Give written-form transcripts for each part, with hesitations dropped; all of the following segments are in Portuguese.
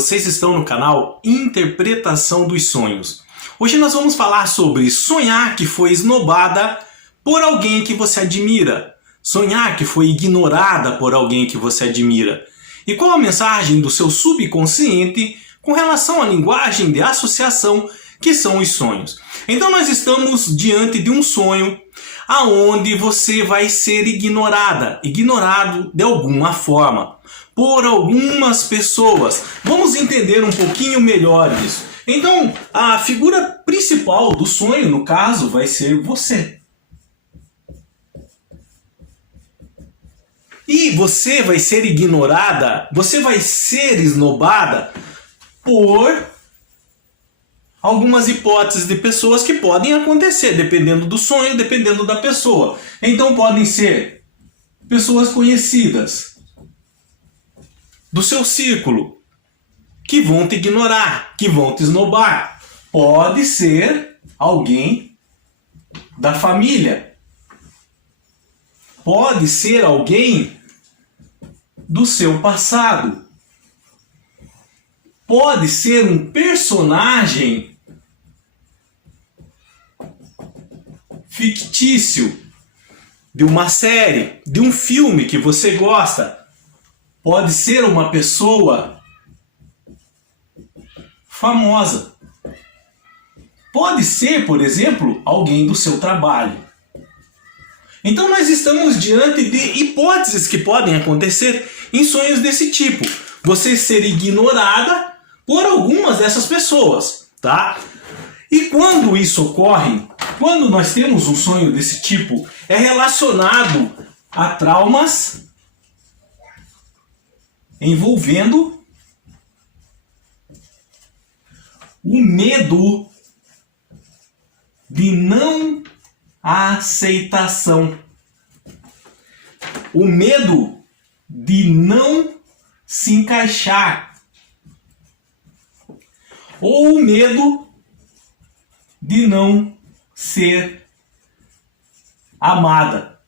vocês estão no canal Interpretação dos Sonhos. Hoje nós vamos falar sobre sonhar que foi esnobada por alguém que você admira. Sonhar que foi ignorada por alguém que você admira. E qual a mensagem do seu subconsciente com relação à linguagem de associação que são os sonhos. Então nós estamos diante de um sonho aonde você vai ser ignorado de alguma forma, por algumas pessoas. Vamos entender um pouquinho melhor isso. Então, a figura principal do sonho, no caso, vai ser você. E você vai ser ignorada, você vai ser esnobada por algumas hipóteses de pessoas que podem acontecer, dependendo do sonho, dependendo da pessoa. Então podem ser pessoas conhecidas do seu círculo, que vão te ignorar, que vão te esnobar. Pode ser alguém da família. Pode ser alguém do seu passado. Pode ser um personagem fictício de uma série, de um filme que você gosta. Pode ser uma pessoa famosa. Pode ser, por exemplo, alguém do seu trabalho. Então nós estamos diante de hipóteses que podem acontecer em sonhos desse tipo. Você ser ignorada por algumas dessas pessoas, tá? E quando isso ocorre, quando nós temos um sonho desse tipo, é relacionado a traumas envolvendo o medo de não aceitação. O medo de não se encaixar. Ou o medo de não ser amada.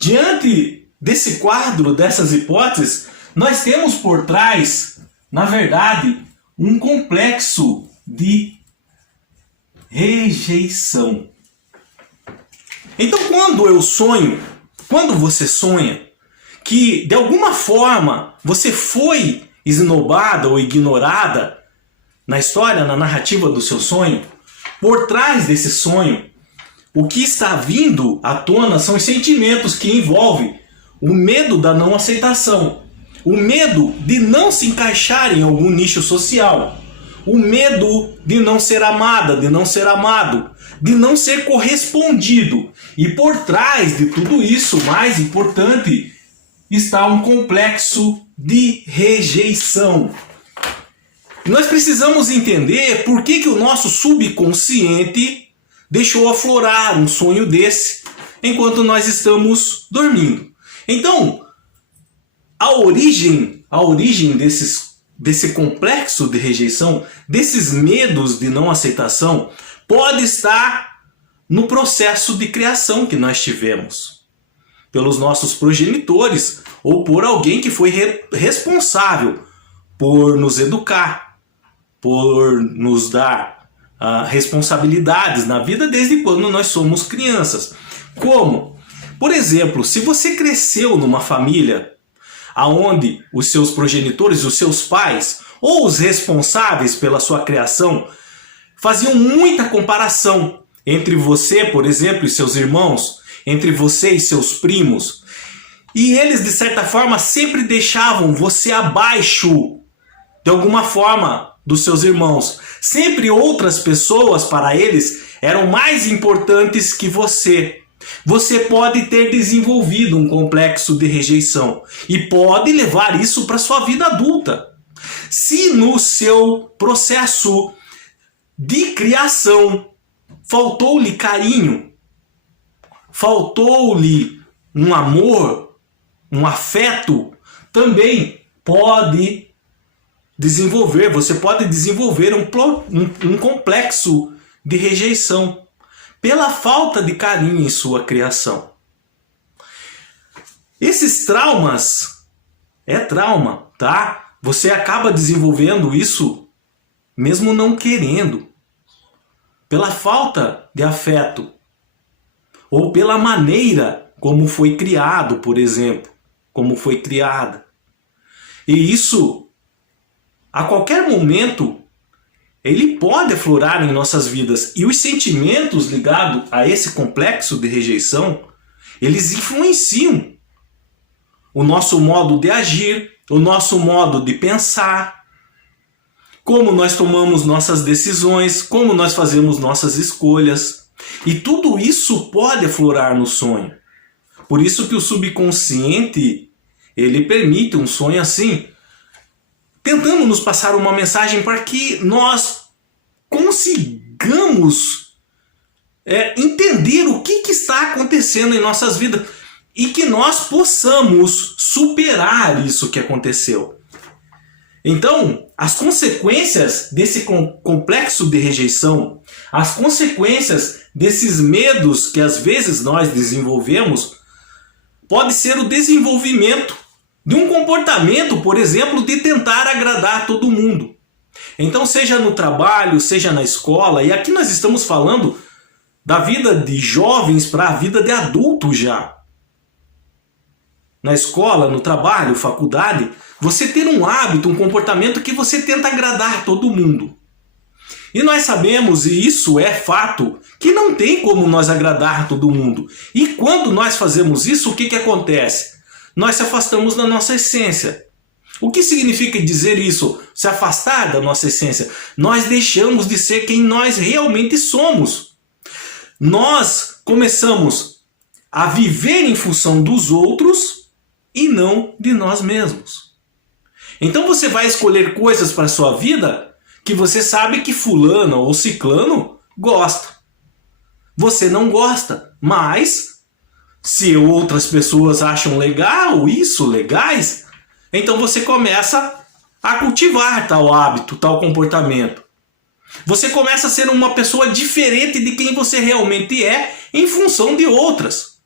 Diante desse quadro, dessas hipóteses, nós temos por trás, na verdade, um complexo de rejeição. Então, quando você sonha que de alguma forma você foi esnobada ou ignorada na história, na narrativa do seu sonho, por trás desse sonho, o que está vindo à tona são os sentimentos que envolvem o medo da não aceitação, o medo de não se encaixar em algum nicho social, o medo de não ser amada, de não ser amado, de não ser correspondido. E por trás de tudo isso, mais importante, está um complexo de rejeição. Nós precisamos entender por que o nosso subconsciente deixou aflorar um sonho desse enquanto nós estamos dormindo. Então, a origem desse complexo de rejeição, desses medos de não aceitação, pode estar no processo de criação que nós tivemos pelos nossos progenitores ou por alguém que foi responsável por nos educar, por nos dar responsabilidades na vida desde quando nós somos crianças. Como? Por exemplo, se você cresceu numa família onde os seus progenitores, os seus pais ou os responsáveis pela sua criação faziam muita comparação entre você, por exemplo, e seus irmãos, entre você e seus primos, e eles de certa forma sempre deixavam você abaixo de alguma forma dos seus irmãos. Sempre outras pessoas para eles eram mais importantes que você. Você pode ter desenvolvido um complexo de rejeição e pode levar isso para sua vida adulta. Se no seu processo de criação faltou-lhe carinho, faltou-lhe um amor, um afeto, também pode desenvolver, você pode desenvolver um complexo de rejeição pela falta de carinho em sua criação. Esses traumas, é trauma, tá? Você acaba desenvolvendo isso mesmo não querendo, pela falta de afeto, ou pela maneira como foi criado, por exemplo, como foi criada. E isso, a qualquer momento, ele pode aflorar em nossas vidas. E os sentimentos ligados a esse complexo de rejeição, eles influenciam o nosso modo de agir, o nosso modo de pensar, como nós tomamos nossas decisões, como nós fazemos nossas escolhas. E tudo isso pode aflorar no sonho. Por isso que o subconsciente, ele permite um sonho assim, tentando nos passar uma mensagem para que nós consigamos entender o que está acontecendo em nossas vidas e que nós possamos superar isso que aconteceu. Então, as consequências desse complexo de rejeição, as consequências desses medos que às vezes nós desenvolvemos, pode ser o desenvolvimento de um comportamento, por exemplo, de tentar agradar todo mundo. Então, seja no trabalho, seja na escola, e aqui nós estamos falando da vida de jovens para a vida de adultos já. Na escola, no trabalho, faculdade, você ter um hábito, um comportamento que você tenta agradar todo mundo. E nós sabemos, e isso é fato, que não tem como nós agradar todo mundo. E quando nós fazemos isso, o que acontece? Nós se afastamos da nossa essência. O que significa dizer isso? Se afastar da nossa essência. Nós deixamos de ser quem nós realmente somos. Nós começamos a viver em função dos outros e não de nós mesmos. Então você vai escolher coisas para a sua vida que você sabe que fulano ou ciclano gosta. Você não gosta, mas se outras pessoas acham legal, legais, então você começa a cultivar tal hábito, tal comportamento. Você começa a ser uma pessoa diferente de quem você realmente é em função de outras.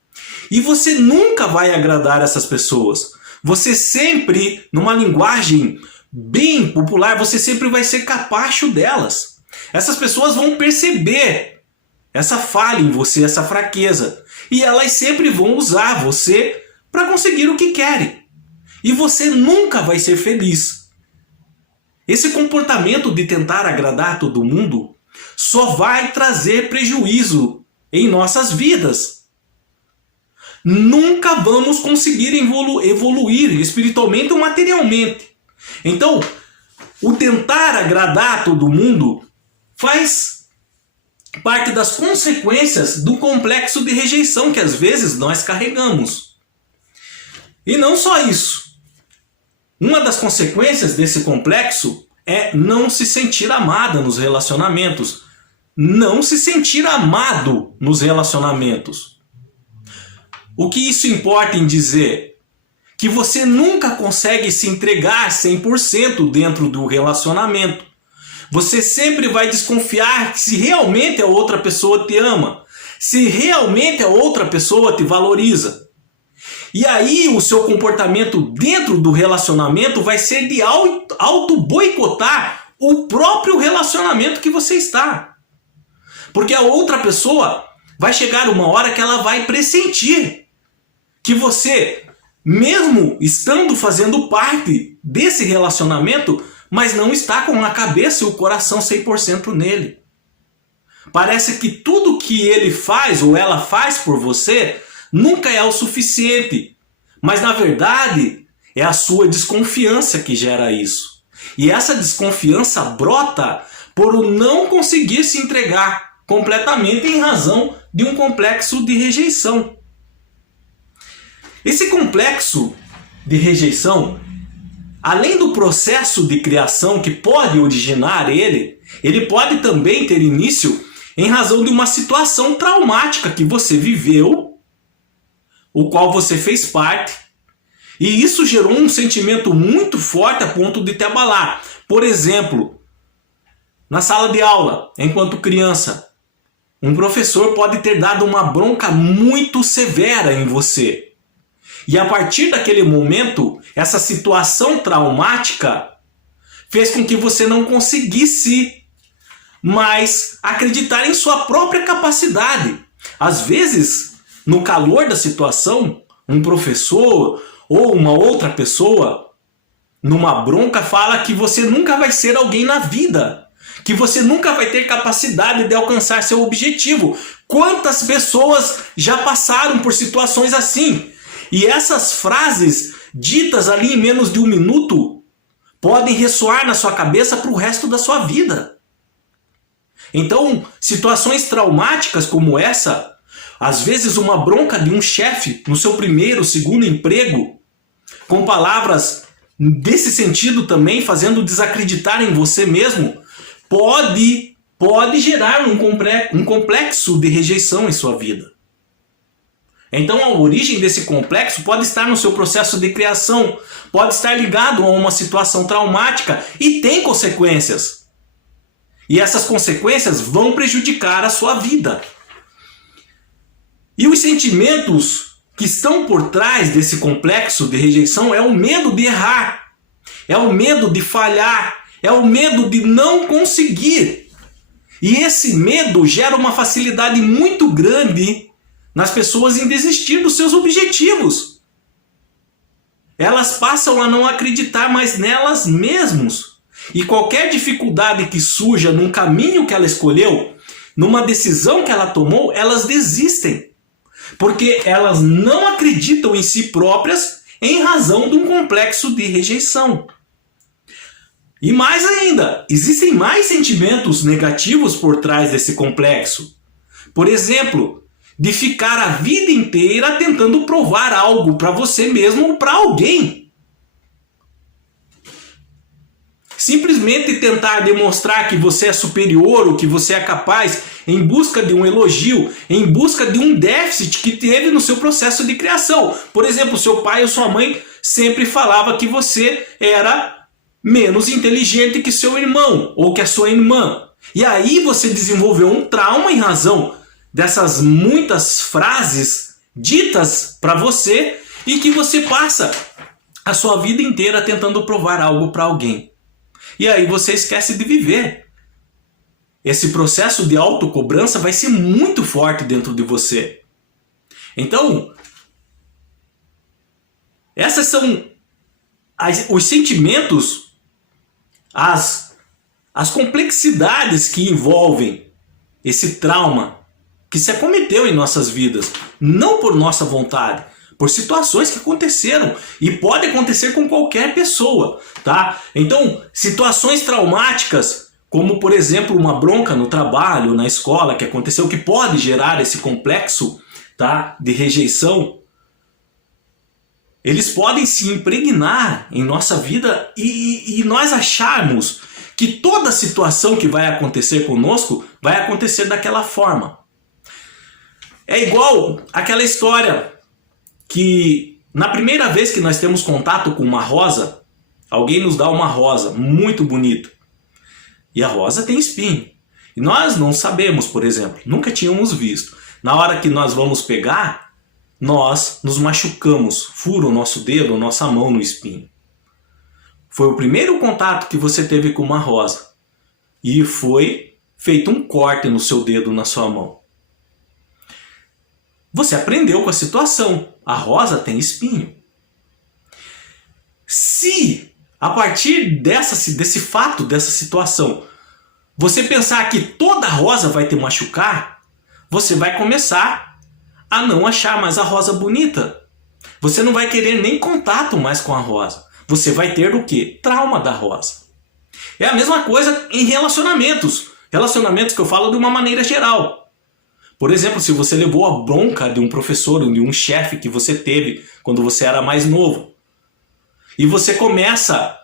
E você nunca vai agradar essas pessoas. Você sempre, numa linguagem bem popular, você sempre vai ser capacho delas. Essas pessoas vão perceber essa falha em você, essa fraqueza. E elas sempre vão usar você para conseguir o que querem. E você nunca vai ser feliz. Esse comportamento de tentar agradar todo mundo só vai trazer prejuízo em nossas vidas. Nunca vamos conseguir evoluir espiritualmente ou materialmente. Então, o tentar agradar todo mundo faz parte das consequências do complexo de rejeição que às vezes nós carregamos. E não só isso. Uma das consequências desse complexo é não se sentir amada nos relacionamentos. Não se sentir amado nos relacionamentos. O que isso importa em dizer? Que você nunca consegue se entregar 100% dentro do relacionamento. Você sempre vai desconfiar se realmente a outra pessoa te ama, se realmente a outra pessoa te valoriza. E aí o seu comportamento dentro do relacionamento vai ser de auto-boicotar o próprio relacionamento que você está. Porque a outra pessoa vai chegar uma hora que ela vai pressentir que você, mesmo estando fazendo parte desse relacionamento, mas não está com a cabeça e o coração 100% nele. Parece que tudo que ele faz ou ela faz por você nunca é o suficiente. Mas na verdade é a sua desconfiança que gera isso. E essa desconfiança brota por não conseguir se entregar completamente em razão de um complexo de rejeição. Esse complexo de rejeição, além do processo de criação que pode originar ele pode também ter início em razão de uma situação traumática que você viveu, o qual você fez parte, e isso gerou um sentimento muito forte a ponto de te abalar. Por exemplo, na sala de aula, enquanto criança, um professor pode ter dado uma bronca muito severa em você. E a partir daquele momento, essa situação traumática fez com que você não conseguisse mais acreditar em sua própria capacidade. Às vezes, no calor da situação, um professor ou uma outra pessoa, numa bronca, fala que você nunca vai ser alguém na vida, que você nunca vai ter capacidade de alcançar seu objetivo. Quantas pessoas já passaram por situações assim? E essas frases, ditas ali em menos de um minuto, podem ressoar na sua cabeça para o resto da sua vida. Então, situações traumáticas como essa, às vezes uma bronca de um chefe no seu primeiro, segundo emprego, com palavras desse sentido também, fazendo desacreditar em você mesmo, pode gerar um complexo de rejeição em sua vida. Então a origem desse complexo pode estar no seu processo de criação, pode estar ligado a uma situação traumática e tem consequências. E essas consequências vão prejudicar a sua vida. E os sentimentos que estão por trás desse complexo de rejeição é o medo de errar, é o medo de falhar, é o medo de não conseguir. E esse medo gera uma facilidade muito grande nas pessoas em desistir dos seus objetivos. Elas passam a não acreditar mais nelas mesmas. E qualquer dificuldade que surja num caminho que ela escolheu, numa decisão que ela tomou, elas desistem. Porque elas não acreditam em si próprias em razão de um complexo de rejeição. E mais ainda, existem mais sentimentos negativos por trás desse complexo. Por exemplo, de ficar a vida inteira tentando provar algo para você mesmo ou para alguém. Simplesmente tentar demonstrar que você é superior ou que você é capaz em busca de um elogio, em busca de um déficit que teve no seu processo de criação. Por exemplo, seu pai ou sua mãe sempre falava que você era menos inteligente que seu irmão ou que a sua irmã. E aí você desenvolveu um trauma em razão dessas muitas frases ditas para você e que você passa a sua vida inteira tentando provar algo para alguém. E aí você esquece de viver. Esse processo de autocobrança vai ser muito forte dentro de você. Então, essas são os sentimentos, as complexidades que envolvem esse trauma que se acometeu em nossas vidas, não por nossa vontade, por situações que aconteceram e pode acontecer com qualquer pessoa, tá? Então, situações traumáticas, como por exemplo uma bronca no trabalho, na escola que aconteceu, que pode gerar esse complexo, tá, de rejeição, eles podem se impregnar em nossa vida e nós acharmos que toda situação que vai acontecer conosco vai acontecer daquela forma. É igual aquela história que na primeira vez que nós temos contato com uma rosa, alguém nos dá uma rosa muito bonita. E a rosa tem espinho. E nós não sabemos, por exemplo, nunca tínhamos visto. Na hora que nós vamos pegar, nós nos machucamos, fura o nosso dedo, a nossa mão no espinho. Foi o primeiro contato que você teve com uma rosa. E foi feito um corte no seu dedo, na sua mão. Você aprendeu com a situação. A rosa tem espinho. Se a partir desse fato, dessa situação, você pensar que toda rosa vai te machucar, você vai começar a não achar mais a rosa bonita. Você não vai querer nem contato mais com a rosa. Você vai ter o quê? Trauma da rosa. É a mesma coisa em relacionamentos. Relacionamentos que eu falo de uma maneira geral. Por exemplo, se você levou a bronca de um professor ou de um chefe que você teve quando você era mais novo. E você começa,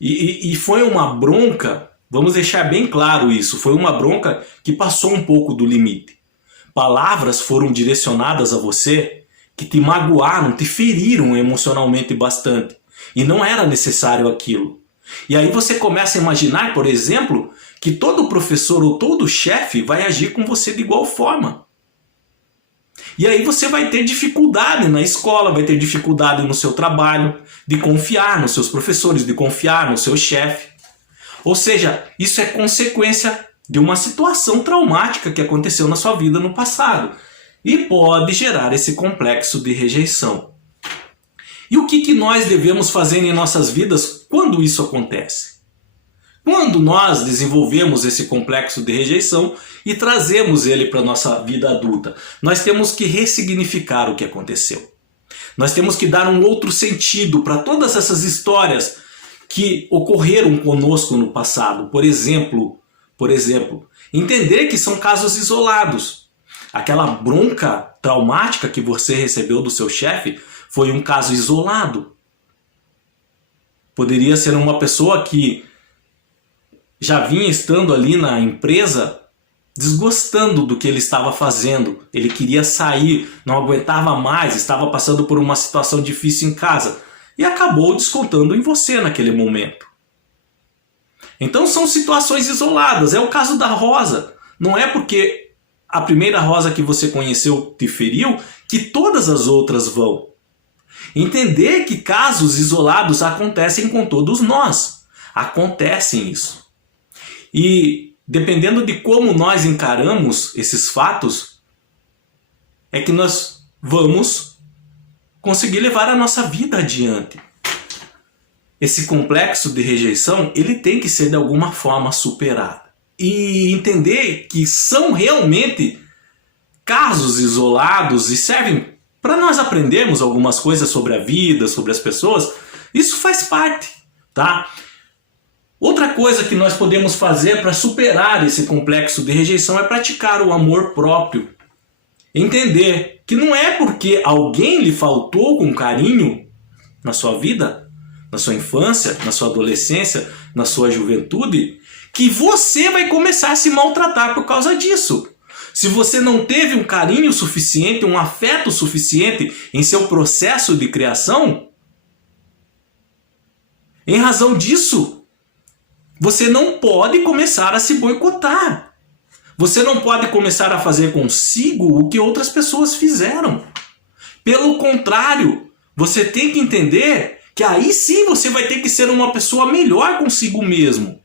e foi uma bronca, vamos deixar bem claro isso, foi uma bronca que passou um pouco do limite. Palavras foram direcionadas a você que te magoaram, te feriram emocionalmente bastante. E não era necessário aquilo. E aí você começa a imaginar, por exemplo, que todo professor ou todo chefe vai agir com você de igual forma. E aí você vai ter dificuldade na escola, vai ter dificuldade no seu trabalho, de confiar nos seus professores, de confiar no seu chefe. Ou seja, isso é consequência de uma situação traumática que aconteceu na sua vida no passado e pode gerar esse complexo de rejeição. E o que nós devemos fazer em nossas vidas quando isso acontece? Quando nós desenvolvemos esse complexo de rejeição e trazemos ele para a nossa vida adulta, nós temos que ressignificar o que aconteceu. Nós temos que dar um outro sentido para todas essas histórias que ocorreram conosco no passado. Por exemplo, entender que são casos isolados. Aquela bronca traumática que você recebeu do seu chefe foi um caso isolado. Poderia ser uma pessoa que já vinha estando ali na empresa desgostando do que ele estava fazendo. Ele queria sair, não aguentava mais, estava passando por uma situação difícil em casa e acabou descontando em você naquele momento. Então são situações isoladas. É o caso da Rosa. Não é porque a primeira Rosa que você conheceu te feriu que todas as outras vão. Entender que casos isolados acontecem com todos nós. Acontecem isso. E dependendo de como nós encaramos esses fatos, é que nós vamos conseguir levar a nossa vida adiante. Esse complexo de rejeição, ele tem que ser de alguma forma superado. E entender que são realmente casos isolados e servem para nós aprendermos algumas coisas sobre a vida, sobre as pessoas. Isso faz parte, tá? Outra coisa que nós podemos fazer para superar esse complexo de rejeição é praticar o amor próprio. Entender que não é porque alguém lhe faltou com carinho na sua vida, na sua infância, na sua adolescência, na sua juventude, que você vai começar a se maltratar por causa disso. Se você não teve um carinho suficiente, um afeto suficiente em seu processo de criação, em razão disso, você não pode começar a se boicotar. Você não pode começar a fazer consigo o que outras pessoas fizeram. Pelo contrário, você tem que entender que aí sim você vai ter que ser uma pessoa melhor consigo mesmo.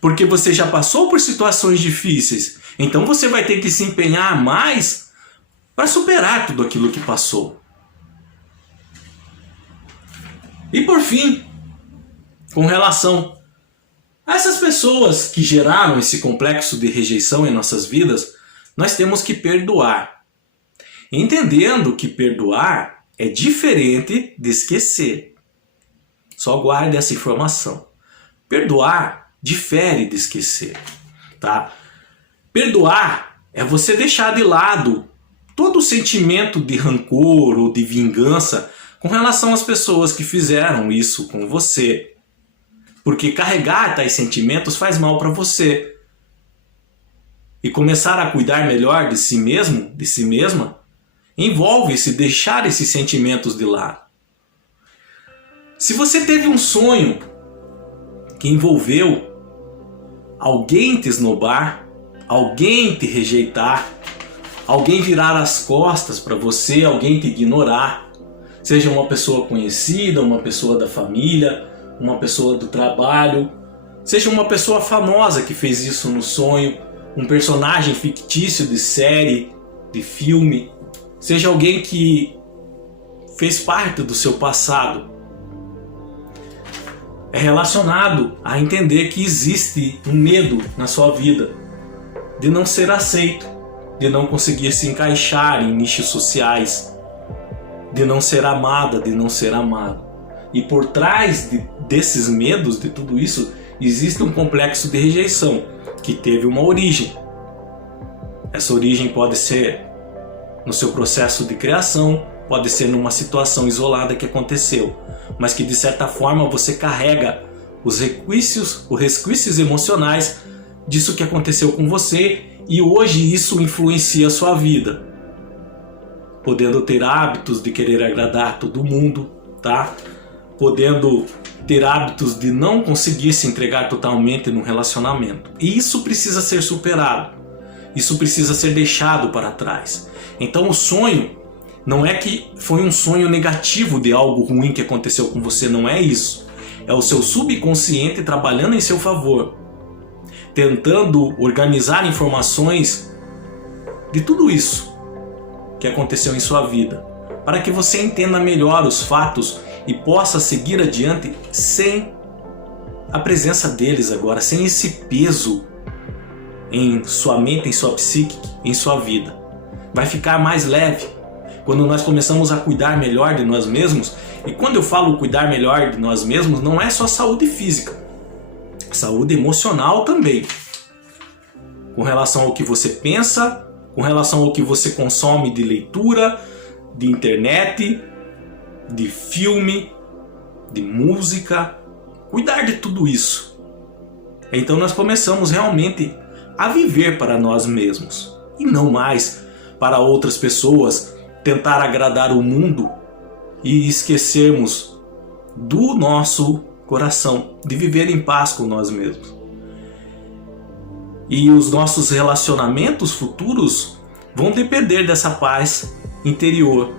Porque você já passou por situações difíceis. Então você vai ter que se empenhar mais para superar tudo aquilo que passou. E por fim, com relação a essas pessoas que geraram esse complexo de rejeição em nossas vidas, nós temos que perdoar. Entendendo que perdoar é diferente de esquecer. Só guarde essa informação. Perdoar difere de esquecer, tá? Perdoar é você deixar de lado todo o sentimento de rancor ou de vingança com relação às pessoas que fizeram isso com você. Porque carregar tais sentimentos faz mal para você. E começar a cuidar melhor de si mesmo, de si mesma, envolve-se deixar esses sentimentos de lado. Se você teve um sonho que envolveu alguém te esnobar, alguém te rejeitar, alguém virar as costas para você, alguém te ignorar, seja uma pessoa conhecida, uma pessoa da família, uma pessoa do trabalho, seja uma pessoa famosa que fez isso no sonho, um personagem fictício de série, de filme, seja alguém que fez parte do seu passado, é relacionado a entender que existe um medo na sua vida de não ser aceito, de não conseguir se encaixar em nichos sociais, de não ser amada, de não ser amado. E por trás desses medos, de tudo isso, existe um complexo de rejeição que teve uma origem. Essa origem pode ser no seu processo de criação, pode ser numa situação isolada que aconteceu, mas que de certa forma você carrega os resquícios emocionais disso que aconteceu com você e hoje isso influencia a sua vida. Podendo ter hábitos de querer agradar todo mundo, tá? Podendo ter hábitos de não conseguir se entregar totalmente no relacionamento. E isso precisa ser superado. isso precisa ser deixado para trás. Então o sonho não é que foi um sonho negativo de algo ruim que aconteceu com você, não é isso. É o seu subconsciente trabalhando em seu favor, tentando organizar informações de tudo isso que aconteceu em sua vida, para que você entenda melhor os fatos e possa seguir adiante sem a presença deles agora, sem esse peso em sua mente, em sua psique, em sua vida. Vai ficar mais leve quando nós começamos a cuidar melhor de nós mesmos. E quando eu falo cuidar melhor de nós mesmos, não é só saúde física, saúde emocional também. Com relação ao que você pensa, com relação ao que você consome de leitura, de internet, de filme, de música, cuidar de tudo isso. Então nós começamos realmente a viver para nós mesmos e não mais para outras pessoas, tentar agradar o mundo e esquecermos do nosso coração, de viver em paz com nós mesmos. E os nossos relacionamentos futuros vão depender dessa paz interior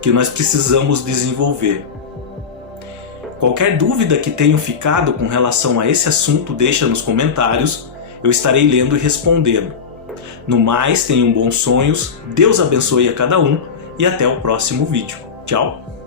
que nós precisamos desenvolver. Qualquer dúvida que tenham ficado com relação a esse assunto, deixa nos comentários, eu estarei lendo e respondendo. No mais, tenham bons sonhos, Deus abençoe a cada um e até o próximo vídeo. Tchau!